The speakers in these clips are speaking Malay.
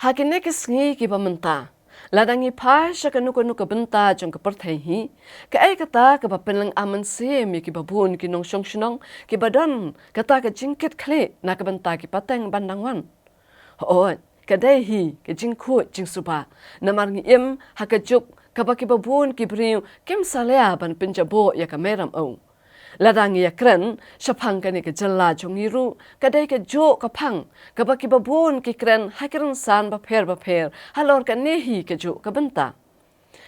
Hakine kesengi ki bamenta. Ladangi pai syakanu ke benta jong ke pertehi. Ke ai kata ke bapenlang aman se mi ki babun ki nong Shnong ki badan kata ke jingkit kle na ke benta ki pateng bandangwan. Oh, ke dehi ke jingku jing suba. Namar ngi im hakajuk ke baki babun ki briu kim salea ban penjabo ya kameram au. Ladangi Ïakhun syapang kani ke jela jongiru kadai ke jo kapang kabaki babun ki kren hakiran san baper halor ka nehi ke jo kabenta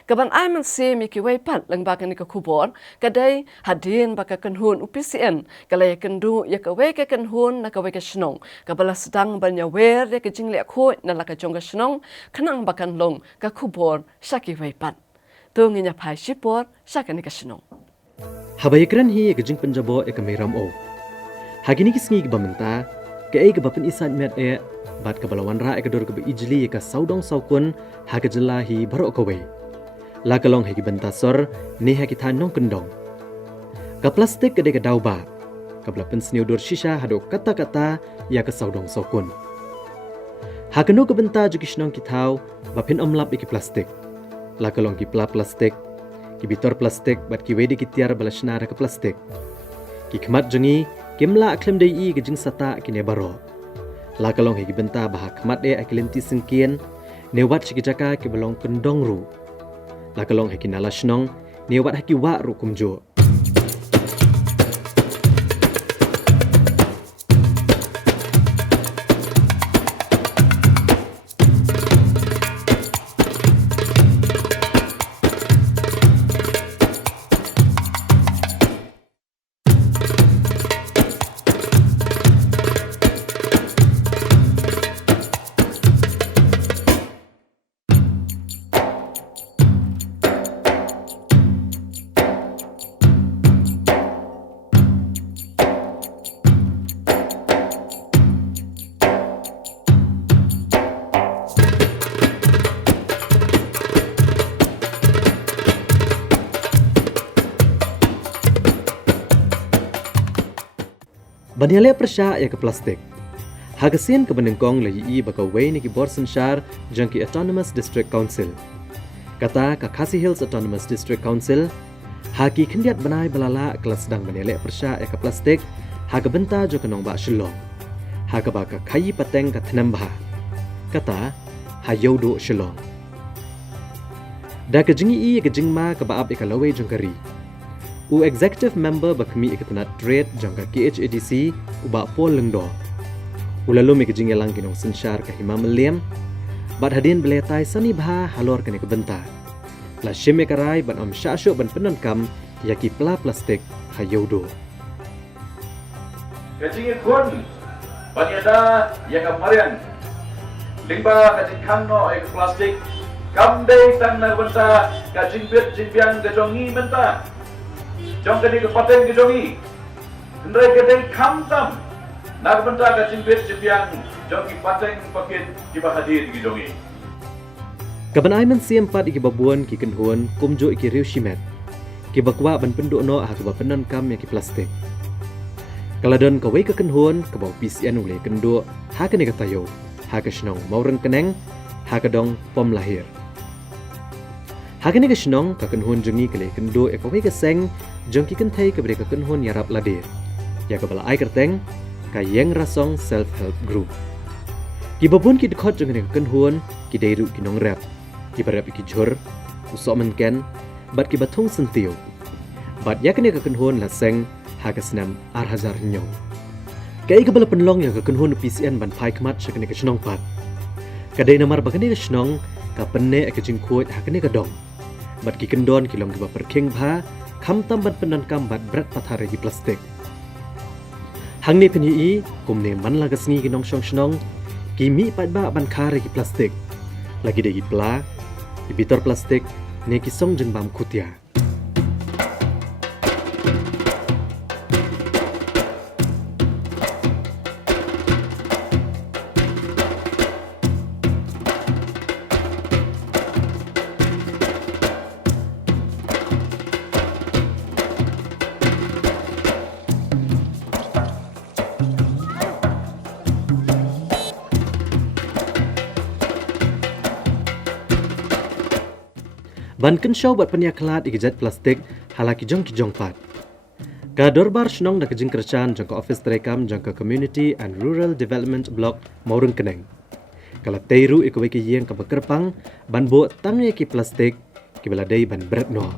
kaban aiman se mi ki waipat lang bakani ke kubor kadai hadin baka Kynhun UPCN kalai kendu ya Kawei ke Kynhun na Kawei ke Shnong kabala sedang banya wer ya ke jingle ko na la ka jong ke Shnong kenang bakan long ka kubor syaki waipat tu nginya pai sipor syakani ke Shnong. Habayikran hi ke jing penjabo e kameram o. Hagini kisngi ke bamenta ke ke bapen isan met bat ke balawan ra ke dor ke ijli ke saudong saukun ha ke jela hi baro Kawei. La kalong hi ke bentasor ni ha kita Nongkyndong. Ka plastik ke de ke dauba. Ka balapen sniu dor shisha hado kata-kata ya ke saudong saukun. Ha ke no ke benta ju Shnong kitau bapin omlap ke plastik. La kalong ki plastik ki bitor plastik bat ki wedi ki tiar balashna ke plastik ki khmat jungi kimla akhlem dei i ke jing sata ki ne baro la kalong hi ki benta bah khmat e akilenti singkien ne wat chi jaka ki balong kendong ru la kalong hi ki nala Shnong ne wat ha ki wa ru kumjo. Banyale persya ya ke plastik. Hagasin ke benengkong lahi i baka Kawei ni ki borsen syar jangki Autonomous District Council. Kata ka Khasi Hills Autonomous District Council, haki kendiat benai balala kelas sedang banyale persya ya ke plastik, haga benta jo kenong ba Shlong. Haga baka kayi pateng ka thenambah. Kata hayodo Shlong. Da ke jingi i ke jingma ke baab ka Lawei jongkari. U executive member bakmi ikatanat trade jangka KHADC uba Paul Lengdo. Ulalu mi kejingelang kinong sensyar ke himam liam, bat hadin beletai sani bah halor kene kebenta. La shime karai ban om syasyo ban penankam yaki pla plastik hayodo. Kejing Ïakhun banyada ya kamarian. Lingba kejing kangno ek plastik kamde tang na benta kejing bet jingbiang kejongi benta. Jong kini kepaten ke jongi, kendai kedai kamtam, nak benda ke cimpit cipiang, jong kepaten paket kibahadir ke jongi. Kaban aiman siam pat iki babuan ki Kynhun kumjo iki riu shimet, ki bakwa ban Pynduh no ha ke bapenan kam ya ki plastik. Kaladon Kawei ke Kynhun ke bau PCN ule kendo ha ke ne katayo, ha ke Shnong maureng keneng, ha ke dong pom lahir. Hakini ke Shnong ka Kynhun jungi kele kendo e Kawei ke seng jongki Kynthei ke ke Kynhun yarap ladir. Ya ke bala ai kerteng ka yeng rasong self help group. Ki babun ki dekhot jong ke Kynhun ki deiru ki nong rap. Ki barap ki jhur usok menken bat ki bathung sentiu. Bat ya ke Kynhun la seng ha ke senam ar hazar nyong. Kai ke bala penlong ya ke Kynhun PCN ban pai kmat syakene ke Shnong pat. Kadai namar bakane ke Shnong ka penne ke jingkut hakene ke dong. Bat ki kendon ki long ki perking bha kham tam ban penan kam bat berat pathare di plastik. Hang ni penyi i kumne man la gasngi ki nong Shnong ki mi pat ba ban khare ki plastik. Lagi de i pla di bitor plastik ne ki song jeng bam kutia. Ban kenshaw bat penyaklat ikijat plastik halaki jong ki jong pat. Ka dorbar Shnong da kejing kerchan jangka office terekam jangka Community and Rural Development Block Maurung Keneng. Kala teiru iko weki yeng ka bekerpang ban bo tamnya ki plastik ki beladai ban berat no.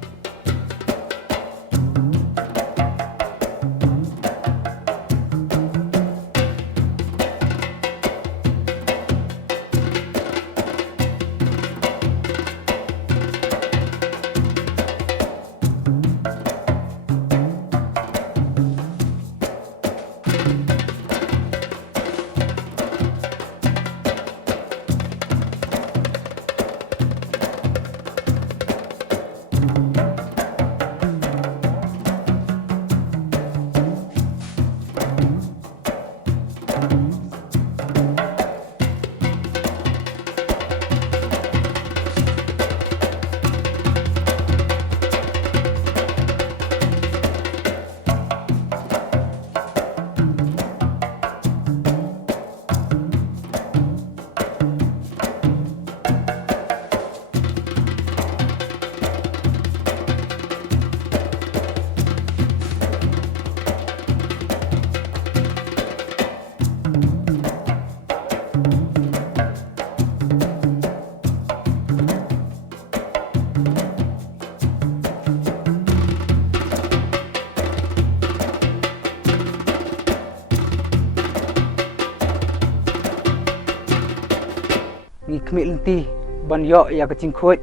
Ni kemik lenti ban yok ya kecing kuat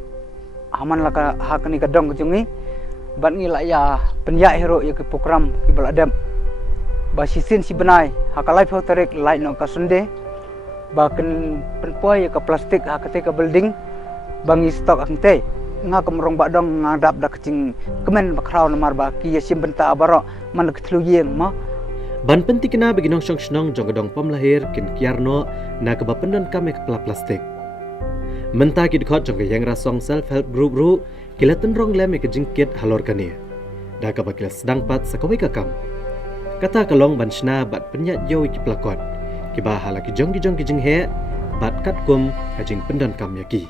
aman lah ka hak ni kadang kecungi ban ni lah ya penyak hero ya ke program ki baladam ba sisin si benai hak life hoterek lai no ka sunde ba ken penpoi ya ke plastik hak ke building bangi stok Kynthei nga kemrong ba dong ngadap da kecing kemen ba kraw namar ba ki ya sim benta abaro man ke tlu yeng ma Ban penti kena bagi nong Shnong jong gedong pom lahir kin kiarno na ke bapendan kame ke plastik. Mentah ki dekat jong yang rasong self help group ru kilatan rong lem ke jingkit halor kania. Da ka bakil sedang pat sakawai ka kam. Kata kalong ban shna bat penyat yo ki pelakon. Ki ba halaki jong ki jing he bat kat kum ka jing pendan kam yaki.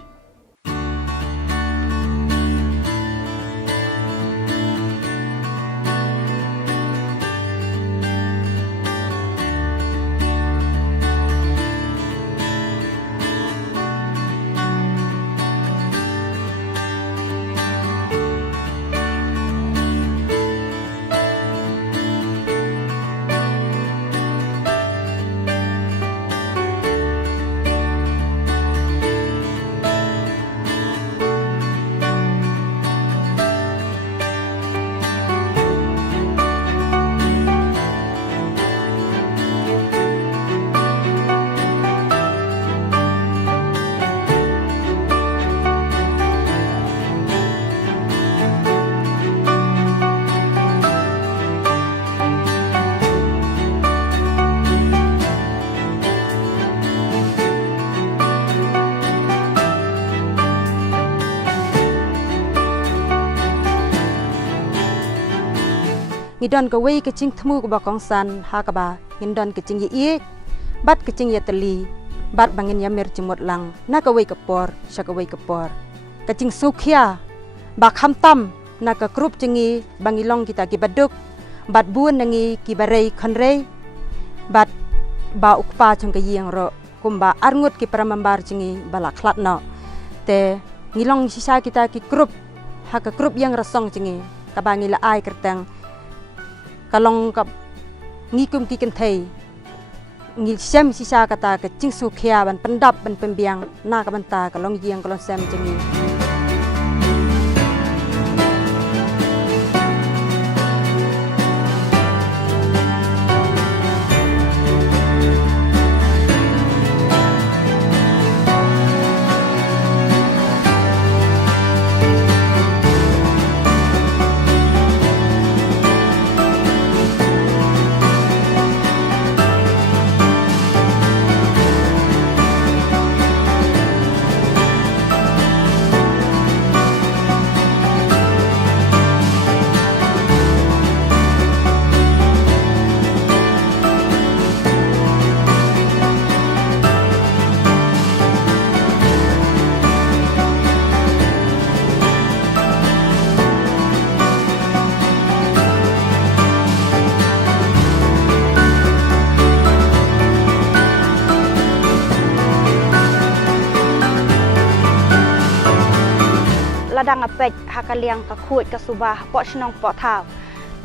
Ngidon Kawei kecing temu ke bakong san ha ka ba ngidon kecing ye bat kecing ye teli bat bangin yamir jemut lang na Kawei kepor sya Kawei kepor kecing sukhia ba khamtam na ka krup cingi bangilong kita ki baduk bat buan nangi ki barei khonrei bat ba ukpa chung ka yeng ro kumba arngut ki pramambar cingi bala khlat no te ngilong sisa kita ki krup ha ka krup yang rasong cingi ka bangila ai kertang kalong kap ngikum ki Kynthei ngil sem sisa kata ke cing sukhia ban pendap ban pembiang na ka banta kalong yang kalong sem jengi ladang apek hakaliang ka kuit ka subah po Shnong po thau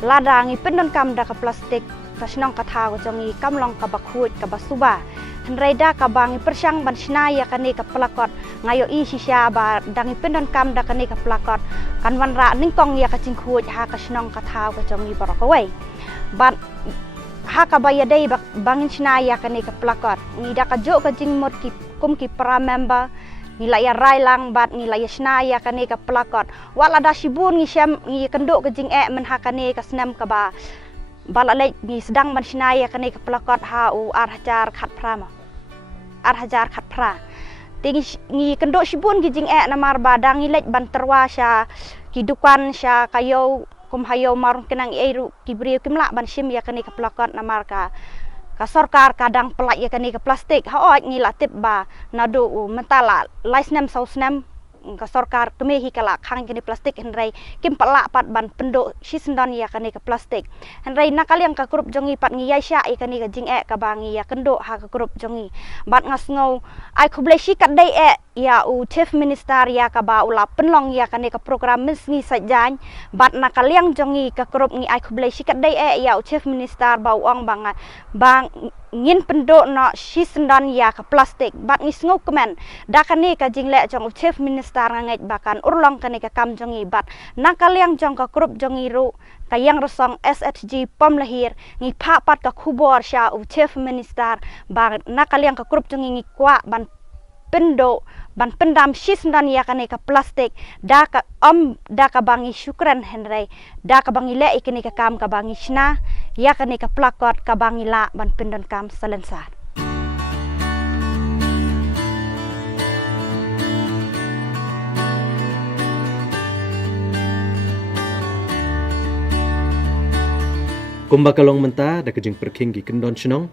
ladang i Pynduh kam da ka plastik ka Shnong ka thau jongi kamlong ka bakuit ka basubah henreda ka bangi persyang ban shnaya kani ka pelakot ngayo i shisha ba dangi Pynduh kam da kani ka pelakot kan wan ra ningkong ya ka cingkuit ha ka Shnong ka thau ka jongi bara Kawei ban ha ka baya dei bangin shnaya kani ka pelakot ngida ka jo ka jingmot ki kum ki para member ngilaya rai lang bat ngilaya shnaya kani ka pelakot wala da shibun ngi syam ngi kenduk ke jing men ha kani ka snam ka ba balalek ngi sedang ban shnaya kani ka pelakot ha u arhajar khat prama arhajar khat pra tingi ngi kenduk shibun ki jing namar badang ngilek ban terwa sya ki dukan sya kayo kum hayo marung kenang eiru kibriu kimla ban shim ya kani ka pelakot namar ka sorkar kadang pelak ya kani ke plastik ha ngi la tip ba nadu mentala laisnem sausnem ka sorkar kemehi kala khang kini plastik henrei kim pelak pat ban Pynduh sisendon ya kani ke plastik henrei nakaliang ka grup jongi pat ngi yaisha i kani ka jing ka bangi ya kendo ha ka grup jongi bat ngas ngau ai khublei shikat dei ya u chief minister ya ka ba ula penlong ya kani ka program mis ngi sajany bat nakaliang jongi ka grup ngi ai khublei shikat dei ya u chief minister ba uang bang ngin Pynduh no sisendon ya ka plastik bat ngi ngau kemen da kani ka jingle jong chief minister ngait bakan urlong kani ka kam jongi bat nakaliang jong ka grup jongi ru kayang resong SHG pom lahir ngi pha pat ka khubor sha u chief minister ba nakaliang ka grup jongi ngi kwa ban Pynduh ban pendam sisendon ya kani ka plastik da ka bangi syukran henrei da ka bangi le ikini ka kam ka bangi shna ya kani ka plakot ka bangi la ban Pynduh kam salensar Kumba kalong menta da kajing perking gi kendon Shnong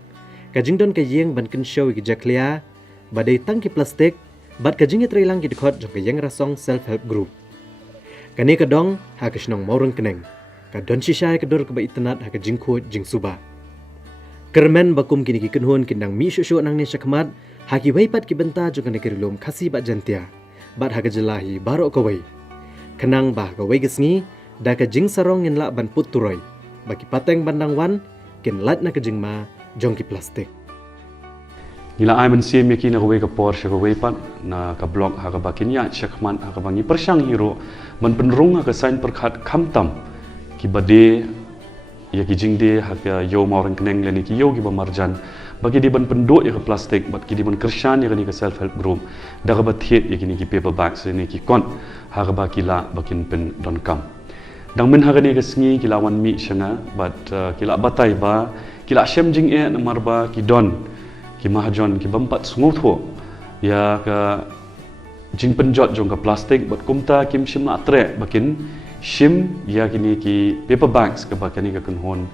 kajing don kayeng ban kenshow gi jaklia badai tangki plastik bat kajing trailang gi dikot jong kayeng rasong self help group kani kadong ha ka Shnong maurang keneng ka don shisha ka dor ka ba itnat ha ka jing khot jing suba kermen bakum kini ki Kynhun kindang mi shushu nang ni shakmat ha ki weipat ki benta jong kani kirilum khasi ba jantia bat ha ka jelahi baro Kawei kenang ba Kawei gisngi da ka jing sarong ngin la ban put turoi bagi pateng bandang wan kin lat na kajing ma jongki plastik nila ai men sim yaki na Kawei ka por sha Kawei pat na ka blog ha ka bakin ya shakman ha ka bangi persyang hiro man penrung ha ka sain perkhat khamtam ki bade yaki jingde ha ka yo maurang keneng leni ki yo ki bamarjan bagi di ban Pynduh ya ka plastik bat ki di ban kershan ya ni ka self help group da ka bathet yaki ni ki paper bags ni ki kon ha ka bakila bakin pen don kam dang men hagani kesngi kilawan mi shanga bat kila batai ba kila shem jing namar ba ki don ki mahajon ki bampat sungutho ya ka jing penjot jong ka plastik bat kumta kim shim la tre bakin shim ya kini ki paper bags ka bakani ka Kynhun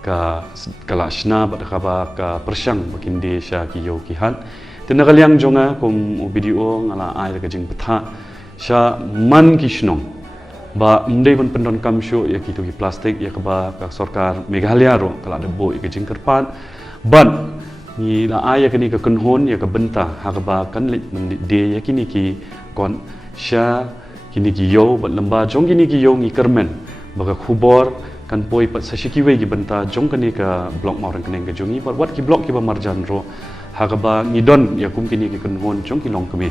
ka kala shna bat ka ba ka persyang bakin de sha ki yo ki han tenagaliang jonga kum video ngala ai ka jing petha sha man ki Shnong ba mdei ban pendon kam shu ya kitu ki plastik ya ba ka sorkar Meghalaya ro kala de bo ya jing kerpan ban ni la aya kini ka Kynhun ya ka benta ha ba kan le de ya kini ki kon sha kini ki yo ba lamba jong kini ki yo ngi kermen ba ka khubor kan poi pat sashiki we gi benta jong kani ka blok maurang keneng ka jongi ba wat ki blok ki ba marjan ro ha ba ni don ya kum kini ki Kynhun jong ki long keme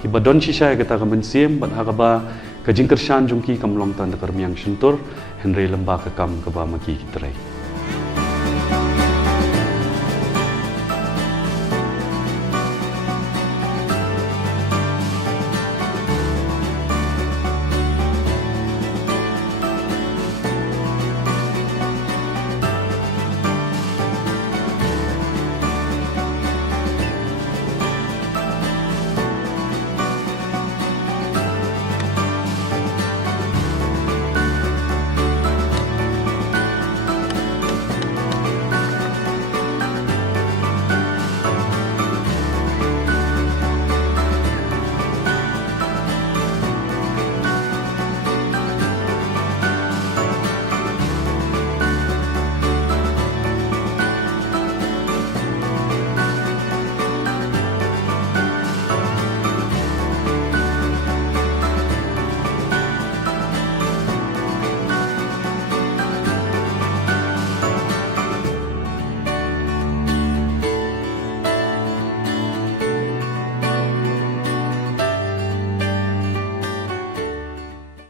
ki ba don shisha ya kata ka mensiem ba ha ba kajing kershan jongki kamlong tan dekar miang shentur henry lembah ke kam ke ba maki kitrai